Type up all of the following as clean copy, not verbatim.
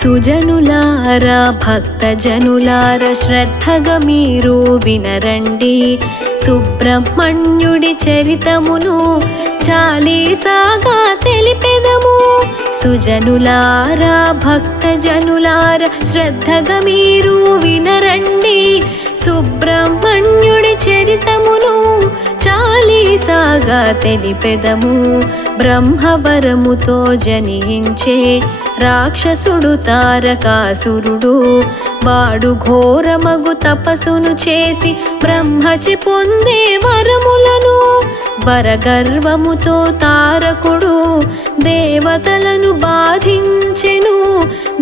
సుజనులారా భక్తజనులారా శ్రద్ధగా మీరు వినరండి, సుబ్రహ్మణ్యుడి చరితమును చాలీసాగా తెలిపెదము. సుజనులారా భక్తజనులారా శ్రద్ధగా మీరు వినరండి, సుబ్రహ్మణ్యుడి చరితమును చాలీసాగా తెలిపెదము. బ్రహ్మవరముతో జనించే రాక్షసుడు తారకాసురుడు, వాడు ఘోరమగు తపస్సును చేసి బ్రహ్మచి పొందే వరములను. వరగర్వముతో తారకుడు దేవతలను బాధించెను,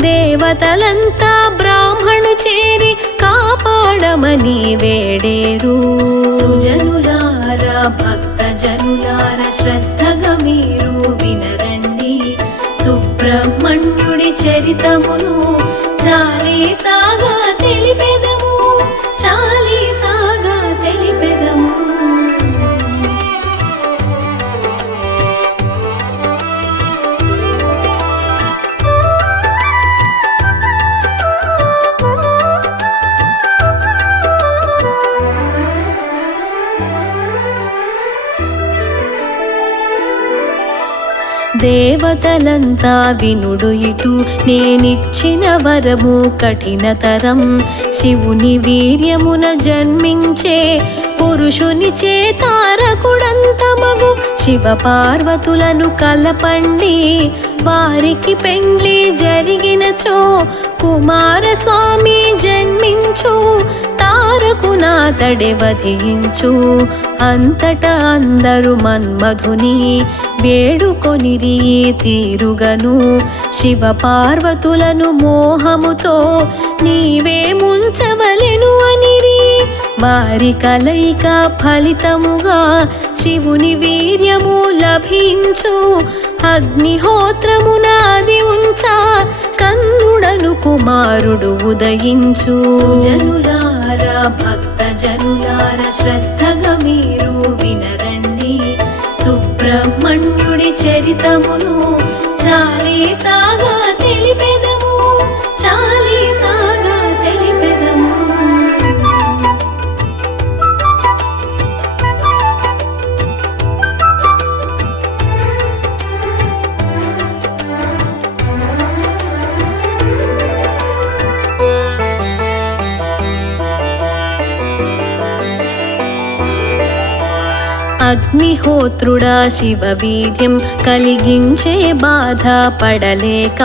దేవతలంతా బ్రాహ్మణు చేరి కాపాడమని వేడేరు. సుజనులారా భక్తజనులారా శ్రద్ధగా మీరు వినరండి, సుబ్రహ్మణ్యుడి చరితమును చాలీసాగా తెలిపెదము, చాలీసాగా తెలిపెదము. దేవతలంతా వినుడు ఇటు, నేనిచ్చిన వరము కఠినతరం. శివుని వీర్యమున జన్మించే పురుషుని చేతారకుడంతమగు శివ పార్వతులను కలపండి, వారికి పెండ్లి జరిగినచో కుమారస్వామి జన్మించు, తారకునాతడే వధించు. అంతటా అందరూ మన్మధుని వేడుకొనిరి తీరుగను, శివ పార్వతులను మోహముతో నీవే ముంచవలెను అనిరి. వారి కలయిక ఫలితముగా శివుని వీర్యము లభించు, అగ్నిహోత్రమునాది ఉంచా స్కందుడను కుమారుడు ఉదయించు. సుజనులారా భక్తజనులారా శ్రద్ధగా మీరు వినరండి, సుబ్రహ్మణ్యుడి చరితమును చాలీసాగా తెలిపెదము, చాలీసాగా తెలిపెదము. అగ్నిహోత్రుడా శివ వీర్యం కలిగించే బాధ పడలేక,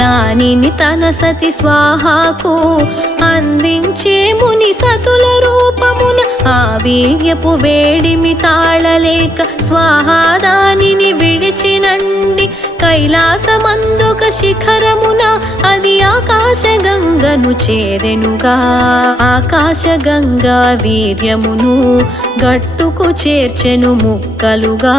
దానిని తన సతి స్వాహాకు అందించే ముని సతుల రూపమున. ఆ వీర్యపు వేడిమి తాళలేక స్వాహా దానిని విడిచినండి, కైలాసమందొక శిఖరమున అది ఆకాశగంగను చేరెనుగా. ఆకాశగంగా వీర్యమును గట్టుకు చేర్చెను ముక్కలుగా,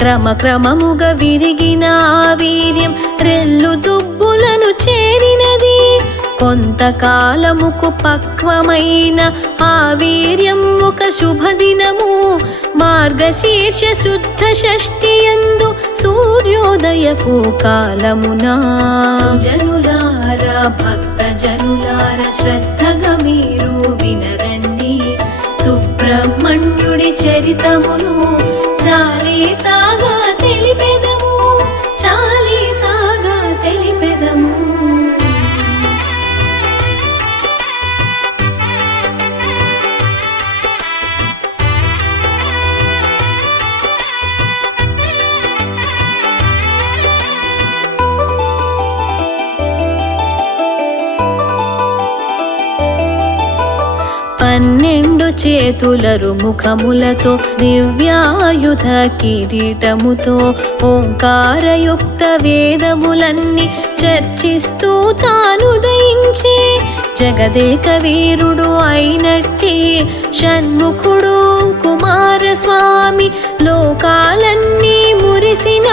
క్రమక్రమముగా విరిగిన ఆ వీర్యం రెల్లు దుబ్బులను చేరినది. కొంతకాలముకు పక్వమైన ఆ వీర్యం ఒక శుభదినము మార్గశీర్ష శుద్ధ షష్ఠి యందు సూర్యోదయపు కాలమున. సుజనులారా భక్తజనులారా శ్రద్ధగా మీరు వినరండి, సుబ్రహ్మణ్యుడి చరితమును చాలీసాగా తెలిపెదము, చాలీసాగా తెలిపెదము. పన్నెండు చేతులరు ముఖములతో దివ్యాయుధ కిరీటముతో ఓంకారయుక్త వేదములన్నీ చర్చిస్తూ తాను దయించే జగదేక వీరుడు అయినట్టి షణ్ముఖుడు కుమారస్వామి లోకాలన్నీ మురిసిన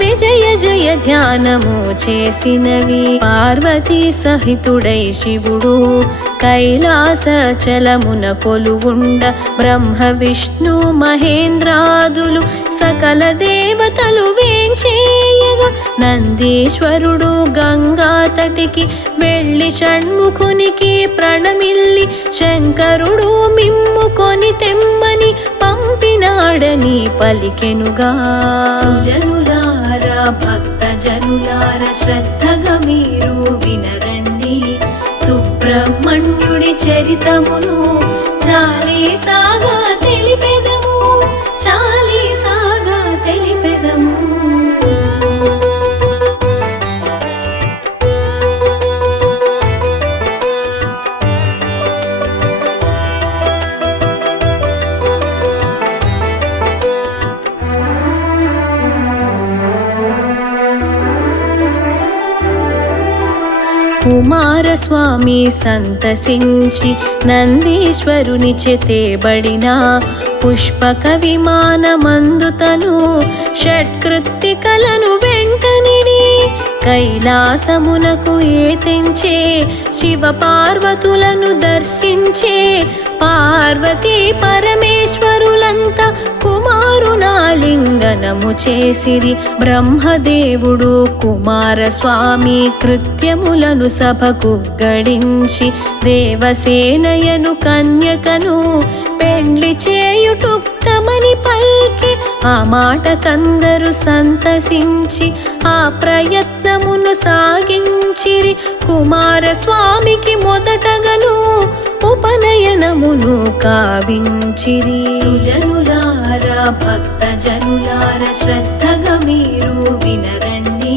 విజయ జయ ధ్యానము చేసినవి. పార్వతీ సహితుడై శివుడు కైలాసచలమున కొలువుండ బ్రహ్మ విష్ణు మహేంద్రాదులు సకల దేవతలు వేంచేయగా నందీశ్వరుడు గంగా తటికి వెళ్ళి షణ్ముఖునికి ప్రణమిల్లి శంకరుడు మిమ్ము కొని తెమ్మని పంపినాడని పలికెనుగా. సుజనులారా భక్త జనులార శ్రద్ధగా మీరు వినరండి, సుబ్రహ్మణ్యుడి చరితమును చాలీసాగా తెలిపెదము, చాలీసాగా తెలిపెదము. కుమారస్వామి సంతసించి నందీశ్వరుని చేతేబడిన పుష్పక విమానమందుతను షట్కృత్తికలను వెంటనిడి కైలాసమునకు ఏతెంచే శివ పార్వతులను దర్శించే పార్వతీ పరమేశ్వరులంతా కుమారునాలింగనము చేసిరి. బ్రహ్మదేవుడు కుమారస్వామి కృత్యములను సభకు గడించి దేవసేనయను కన్యకను పెండ్లి చేయుటుక్తమని పల్కి ఆ మాటకందరు సంతసించి ఆ ప్రయత్నమును సాగించిరి. కుమారస్వామికి మొదటగను ఉపనయనమును కావించిరి. సుజనులారా భక్త జనులార శ్రద్ధగా మీరు వినరండి,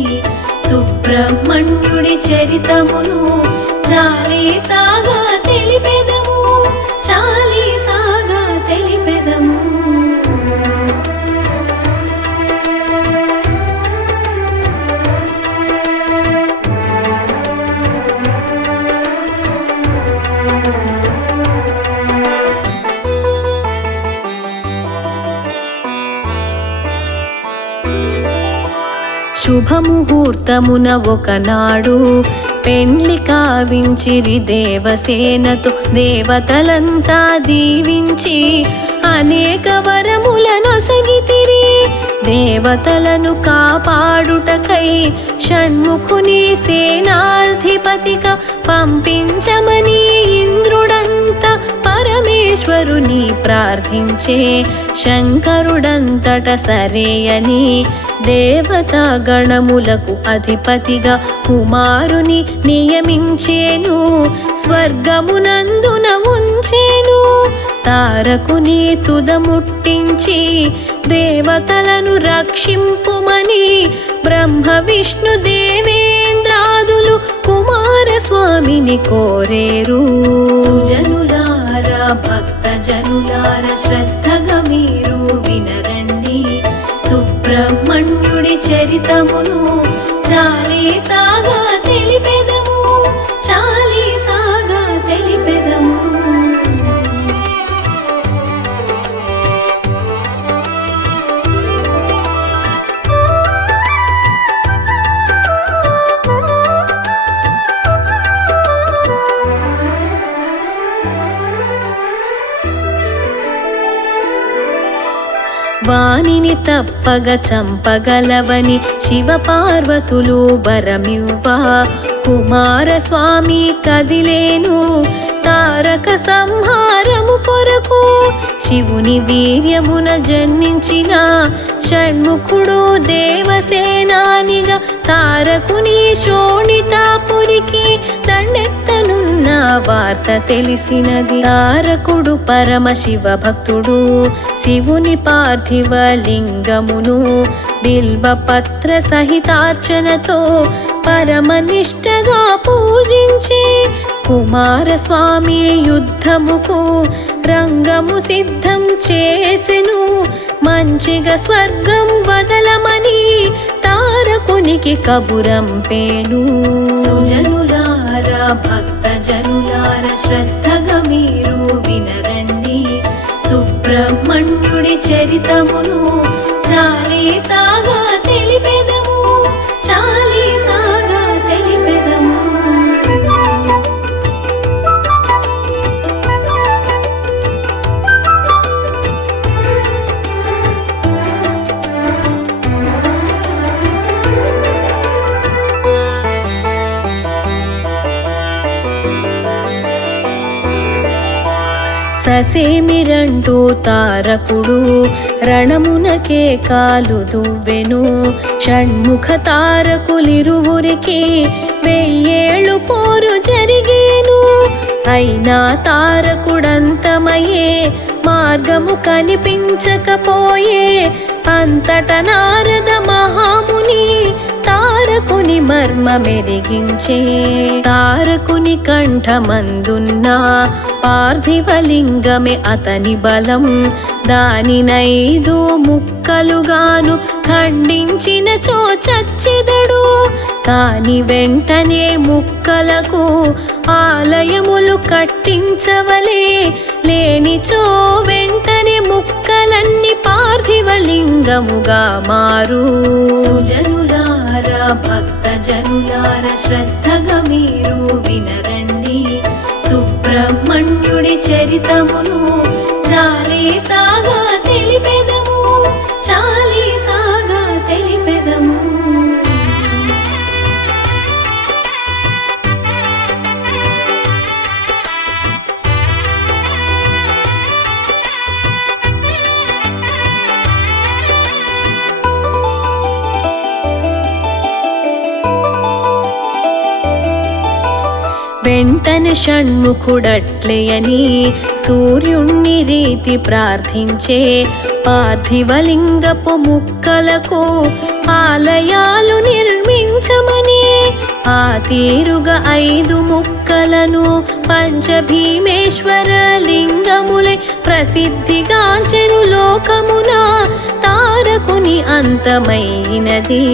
సుబ్రహ్మణ్యుడి చరితమును చాలీసాగా తెలిపెదము, చాలీసాగా తెలిపెదము. శుభముహూర్తమున ఒకనాడు పెండ్లి కావించిరి దేవసేనతో దేవతలంతా దీవించి అనేక వరములనొసగితిరి. దేవతలను కాపాడుటకై షణ్ముఖుని సేనాధిపతిగా పంపించమని ఇంద్రుడంతా పరమేశ్వరుని ప్రార్థించే. శంకరుడంతట సరేయని దేవతా గణములకు అధిపతిగా కుమారుని నియమించేను, స్వర్గమునందున ఉంచేను. తారకుని తుదముట్టించి దేవతలను రక్షింపుమని బ్రహ్మ విష్ణు దేవేంద్రాదులు కుమారస్వామిని కోరేరు. సుజనులారా భక్త జనులార శ్రద్ధగా మీరు వినరండి, సుబ్రహ్మణ్యుడి చరితమును చాలీసాగా తెలిపెదము, చాలీసాగా తెలిపెదము. వానిని తప్పగ చంపగలవని శివ పార్వతులు వరమివ్వా కుమారస్వామి కదిలేను తారక సంహారము కొరకు. శివుని వీర్యమున జన్మించిన షణ్ముఖుడు దేవసేనానిగా తారకుని శోణితాపురికి దండెత్తనున్న వార్త తెలిసినది. తారకుడు పరమశివ భక్తుడు శివుని పార్థివ లింగమును బిల్వపత్ర సహితార్చనతో పరమనిష్టగా పూజించి కుమారస్వామి యుద్ధముకు రంగము సిద్ధం చేసెను. మంచిగా స్వర్గం వదలమని తారకునికి కబురంపేను. సుజనులారా భక్త జనులార శ్రద్ధగా మీరు వినరండి, సుబ్రహ్మణ్యుడి చరితమును చాలీసాగా తెలిపెదము, చాలీసాగా తెలిపెదము. ససేమిరంటూ తారకుడు రణమునకే కాలు దువ్వెను. షణ్ముఖ తారకులిరువురికి 1000 ఏళ్ళు పోరు జరిగేను. అయినా తారకుడంతమయే మార్గము కనిపించకపోయే. అంతట నారద మహాముని తారకుని మర్మమెరిగించే. తారకుని కంఠమందున్న పార్థివలింగమే అతని బలం. దానినైదు ముక్కలుగాను ఖండించినచో చచ్చెదడు. కాని వెంటనే ముక్కలకు ఆలయములు కట్టించవలే. లేనిచో వెంటనే ముక్కలన్నీ పార్థివలింగముగా మారు. సుజనులారా భక్తజనులారా శ్రద్ధగా మీరు వినరండి. సుబ్రహ్మణ్యుడి చరితమును చాలీసాగా తెలిపెదము. చాలీసాగా తెలిపెదము. వెంటనే షణ్ముఖుడట్లేయని సూర్యుణ్ణి రీతి ప్రార్థించే. పార్థివలింగపు ముక్కలకు ఆలయాలు నిర్మించమని. ఆ తీరుగా 5 ముక్కలను పంచభీమేశ్వర లింగములై ప్రసిద్ధిగాంచెను లోకమున. తారకుని అంతమైనది.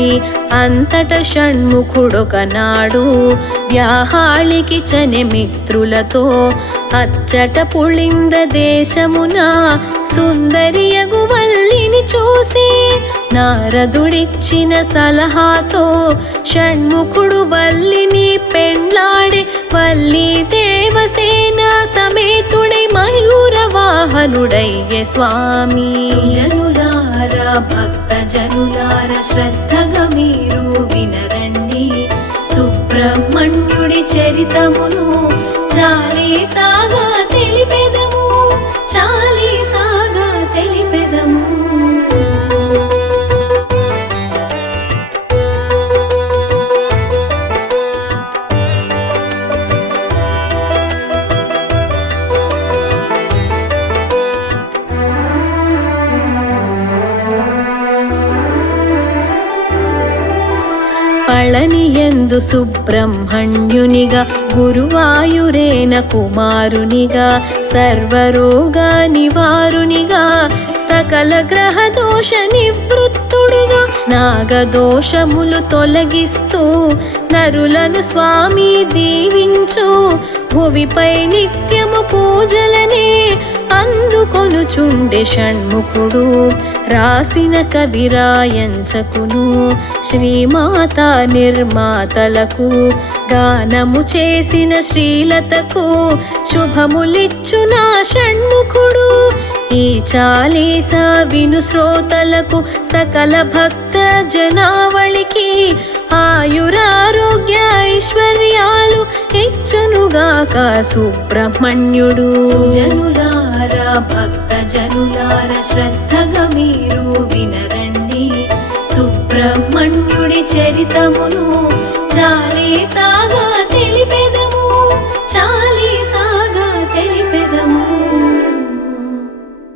అంతట షణ్ముఖుడొకనాడు వ్యాహాళికి చనె మిత్రులతో అచ్చట పుళింద దేశమున సుందరియగు వల్లిని చూసి. నారదుడిచ్చిన సలహాతో షణ్ముఖుడు వల్లిని పెండ్లాడే. వల్లి దేవసేన సమేతుడై మయూర వాహనుడయ్యే స్వామి. సుజనులారా భక్తజనులారా శ్రద్ధగా మీరు వినరండి. సుబ్రహ్మణ్యుడి చరితమును చాలీసాగా తెలిపెదము. చాలీసాగా తెలిపెదము. పళనియందు సుబ్రహ్మణ్యునిగా గురువాయురేన కుమారునిగా సర్వరోగ నివారునిగా సకల గ్రహ దోష నివృత్తుడుగా నాగదోషములు తొలగిస్తూ నరులను స్వామి దీవించు. భువిపై నిత్యము పూజలనే అందుకొనుచుండే షణ్ముఖుడు. రాసిన కవిరాయంచకును శ్రీమాత నిర్మాతలకు గానము చేసిన శ్రీలతకు శుభములిచ్చునా షణ్ముఖుడు. ఈ చాలీసా విను శ్రోతలకు సకల భక్త జనావళికి ఆయురారోగ్య ఐశ్వర్యాలు ఇచ్చునుగాక సుబ్రహ్మణ్యుడు. సుజనులారా భక్తజనులారా శ్రద్ధగా మీరు వినరండి. సుబ్రహ్మణ్యుడి చరితమును చాలీసా